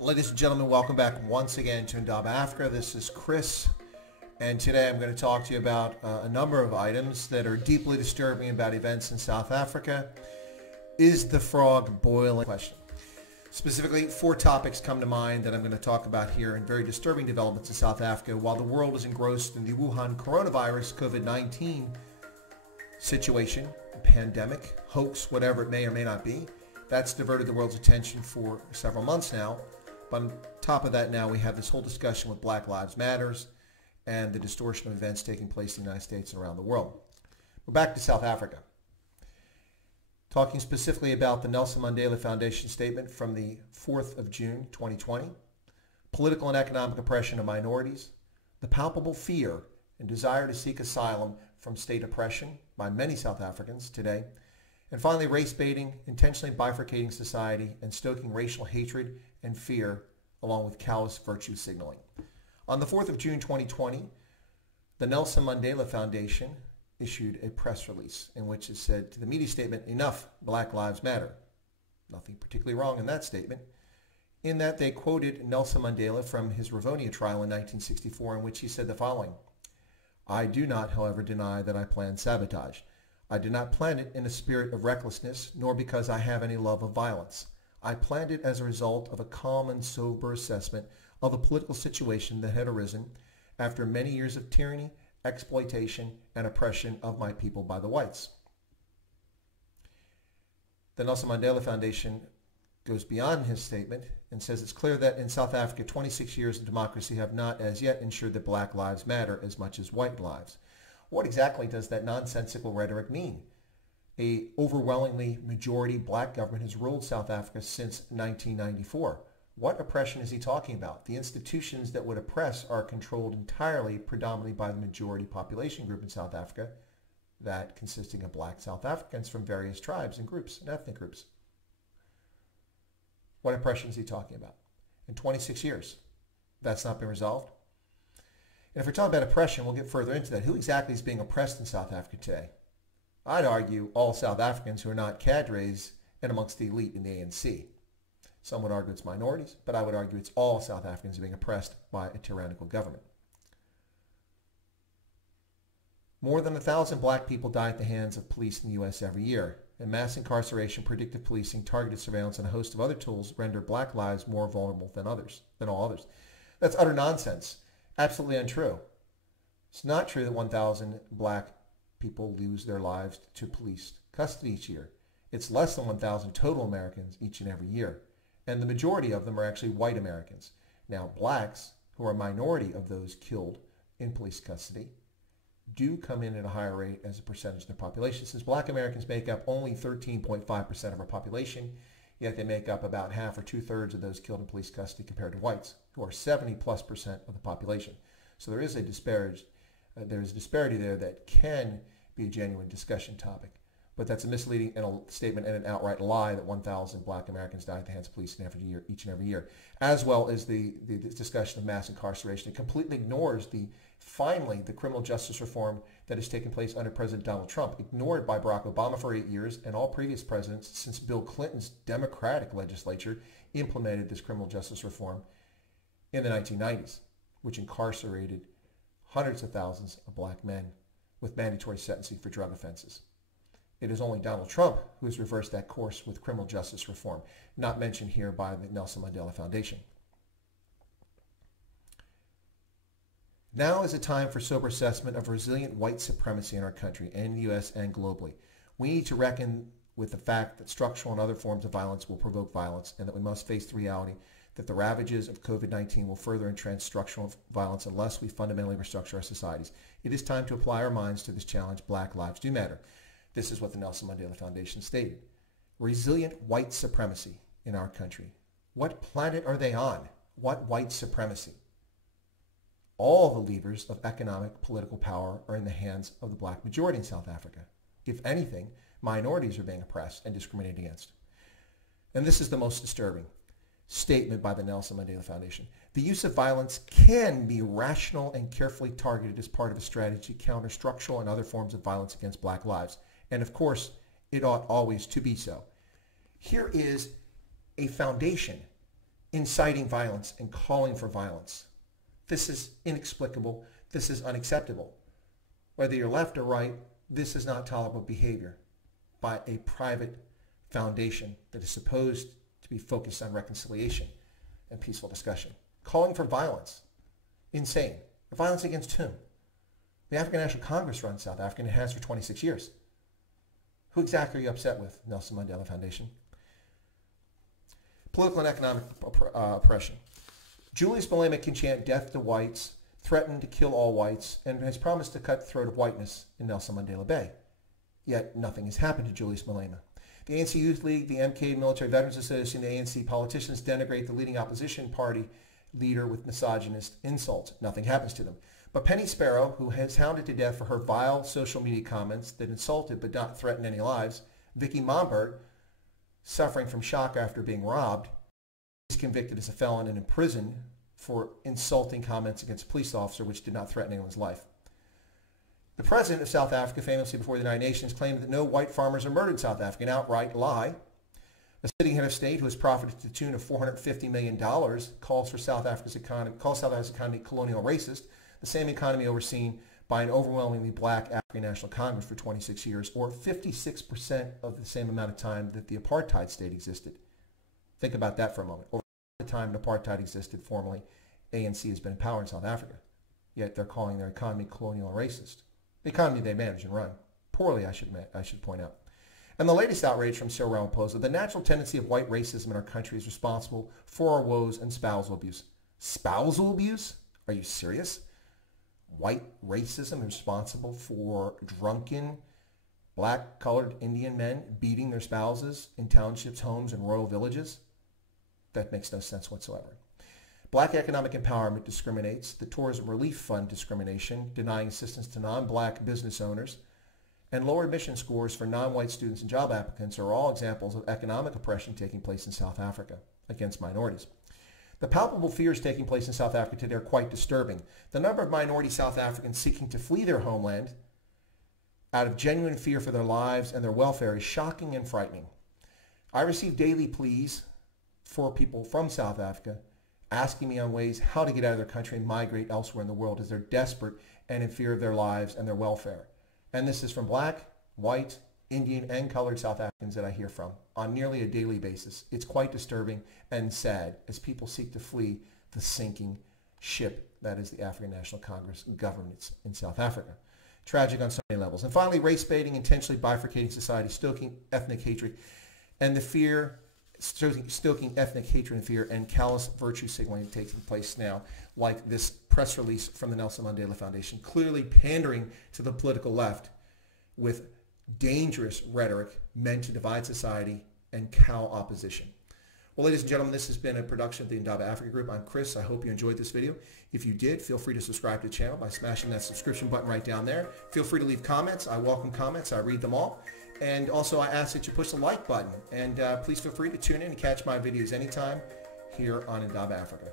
Ladies and gentlemen, welcome back once again to Indaba Africa. This is Chris, and today I'm going to talk to you about a number of items that are deeply disturbing about events in South Africa. Is the frog boiling? Question. Specifically, 4 topics come to mind that I'm going to talk about here, and very disturbing developments in South Africa while the world is engrossed in the Wuhan coronavirus COVID-19 situation, pandemic, hoax, whatever it may or may not be. That's diverted the world's attention for several months now. But on top of that now, we have this whole discussion with Black Lives Matters and the distortion of events taking place in the United States and around the world. We're back to South Africa. Talking specifically about the Nelson Mandela Foundation statement from the 4th of June, 2020. Political and economic oppression of minorities. The palpable fear and desire to seek asylum from state oppression by many South Africans today. And finally, race baiting, intentionally bifurcating society, and stoking racial hatred and fear, along with callous virtue signaling. On the 4th of June 2020, the Nelson Mandela Foundation issued a press release in which it said to the media statement, "Enough, Black Lives Matter." Nothing particularly wrong in that statement, in that they quoted Nelson Mandela from his Rivonia trial in 1964, in which he said the following: "I do not, however, deny that I planned sabotage. I did not plan it in a spirit of recklessness, nor because I have any love of violence. I planned it as a result of a calm and sober assessment of a political situation that had arisen after many years of tyranny, exploitation, and oppression of my people by the whites." The Nelson Mandela Foundation goes beyond his statement and says it's clear that in South Africa, 26 years of democracy have not as yet ensured that black lives matter as much as white lives. What exactly does that nonsensical rhetoric mean? A overwhelmingly majority black government has ruled South Africa since 1994. What oppression is he talking about? The institutions that would oppress are controlled entirely, predominantly by the majority population group in South Africa, that consisting of black South Africans from various tribes and groups and ethnic groups. What oppression is he talking about? In 26 years, that's not been resolved. And if we're talking about oppression, we'll get further into that. Who exactly is being oppressed in South Africa today? I'd argue all South Africans who are not cadres and amongst the elite in the ANC. Some would argue it's minorities, but I would argue it's all South Africans being oppressed by a tyrannical government. More than 1,000 black people die at the hands of police in the U.S. every year. And mass incarceration, predictive policing, targeted surveillance, and a host of other tools render black lives more vulnerable than all others. That's utter nonsense. Absolutely untrue. It's not true that 1,000 black people lose their lives to police custody each year. It's less than 1,000 total Americans each and every year. And the majority of them are actually white Americans. Now, blacks, who are a minority of those killed in police custody, do come in at a higher rate as a percentage of their population. Since black Americans make up only 13.5% of our population, yet they make up about half or 2/3 of those killed in police custody compared to whites, who are 70+% of the population. So there is a disparity there that can be a genuine discussion topic. But that's a misleading statement and an outright lie that 1,000 black Americans die at the hands of police each and every year, as well as the discussion of mass incarceration. It completely ignores the criminal justice reform that has taken place under President Donald Trump, ignored by Barack Obama for 8 years and all previous presidents since Bill Clinton's Democratic legislature implemented this criminal justice reform in the 1990s, which incarcerated hundreds of thousands of black men with mandatory sentencing for drug offenses. It is only Donald Trump who has reversed that course with criminal justice reform, not mentioned here by the Nelson Mandela Foundation. Now is a time for sober assessment of resilient white supremacy in our country and the U.S. and globally. We need to reckon with the fact that structural and other forms of violence will provoke violence, and that we must face the reality that the ravages of COVID-19 will further entrench structural violence unless we fundamentally restructure our societies. It is time to apply our minds to this challenge. Black lives do matter. This is what the Nelson Mandela Foundation stated. Resilient white supremacy in our country. What planet are they on? What white supremacy? All the levers of economic, political power are in the hands of the black majority in South Africa. If anything, minorities are being oppressed and discriminated against. And this is the most disturbing statement by the Nelson Mandela Foundation. The use of violence can be rational and carefully targeted as part of a strategy to counter structural and other forms of violence against black lives. And of course, it ought always to be so. Here is a foundation inciting violence and calling for violence. This is inexplicable. This is unacceptable. Whether you're left or right, this is not tolerable behavior by a private foundation that is supposed to be focused on reconciliation and peaceful discussion. Calling for violence. Insane. Violence against whom? The African National Congress runs South Africa and it has for 26 years. Who exactly are you upset with, Nelson Mandela Foundation? Political and economic oppression. Julius Malema can chant death to whites, threaten to kill all whites, and has promised to cut the throat of whiteness in Nelson Mandela Bay. Yet nothing has happened to Julius Malema. The ANC Youth League, the MK Military Veterans Association, the ANC politicians denigrate the leading opposition party leader with misogynist insults. Nothing happens to them. But Penny Sparrow, who has hounded to death for her vile social media comments that insulted but not threatened any lives, Vicky Mombert, suffering from shock after being robbed, is convicted as a felon and imprisoned for insulting comments against a police officer which did not threaten anyone's life. The president of South Africa, famously before the United Nations, claimed that no white farmers are murdered in South Africa, an outright lie. A sitting head of state who has profited to the tune of $450 million calls South Africa's economy colonial racist, the same economy overseen by an overwhelmingly black African National Congress for 26 years, or 56% of the same amount of time that the apartheid state existed. Think about that for a moment. Over the time apartheid existed formally, ANC has been in power in South Africa, yet they're calling their economy colonial and racist. The economy they manage and run. Poorly, I should point out. And the latest outrage from Cyril Ramaphosa, the natural tendency of white racism in our country is responsible for our woes and spousal abuse. Spousal abuse? Are you serious? White racism is responsible for drunken, black-colored Indian men beating their spouses in townships, homes, and rural villages? That makes no sense whatsoever. Black economic empowerment discriminates. The Tourism Relief Fund discrimination, denying assistance to non-black business owners, and lower admission scores for non-white students and job applicants are all examples of economic oppression taking place in South Africa against minorities. The palpable fears taking place in South Africa today are quite disturbing. The number of minority South Africans seeking to flee their homeland out of genuine fear for their lives and their welfare is shocking and frightening. I receive daily pleas for people from South Africa asking me on ways how to get out of their country and migrate elsewhere in the world as they're desperate and in fear of their lives and their welfare. And this is from black, white, Indian, and colored South Africans that I hear from on nearly a daily basis. It's quite disturbing and sad as people seek to flee the sinking ship that is the African National Congress governance in South Africa. Tragic on so many levels. And finally, race baiting, intentionally bifurcating society, stoking ethnic hatred, and the fear, stoking ethnic hatred and fear, and callous virtue signaling taking place now, like this press release from the Nelson Mandela Foundation, clearly pandering to the political left with dangerous rhetoric meant to divide society and cow opposition. Well, ladies and gentlemen, this has been a production of the Indaba Africa Group. I'm Chris. I hope you enjoyed this video. If you did, feel free to subscribe to the channel by smashing that subscription button right down there. Feel free to leave comments. I welcome comments. I read them all. And also, I ask that you push the like button. And please feel free to tune in and catch my videos anytime here on Indaba Africa.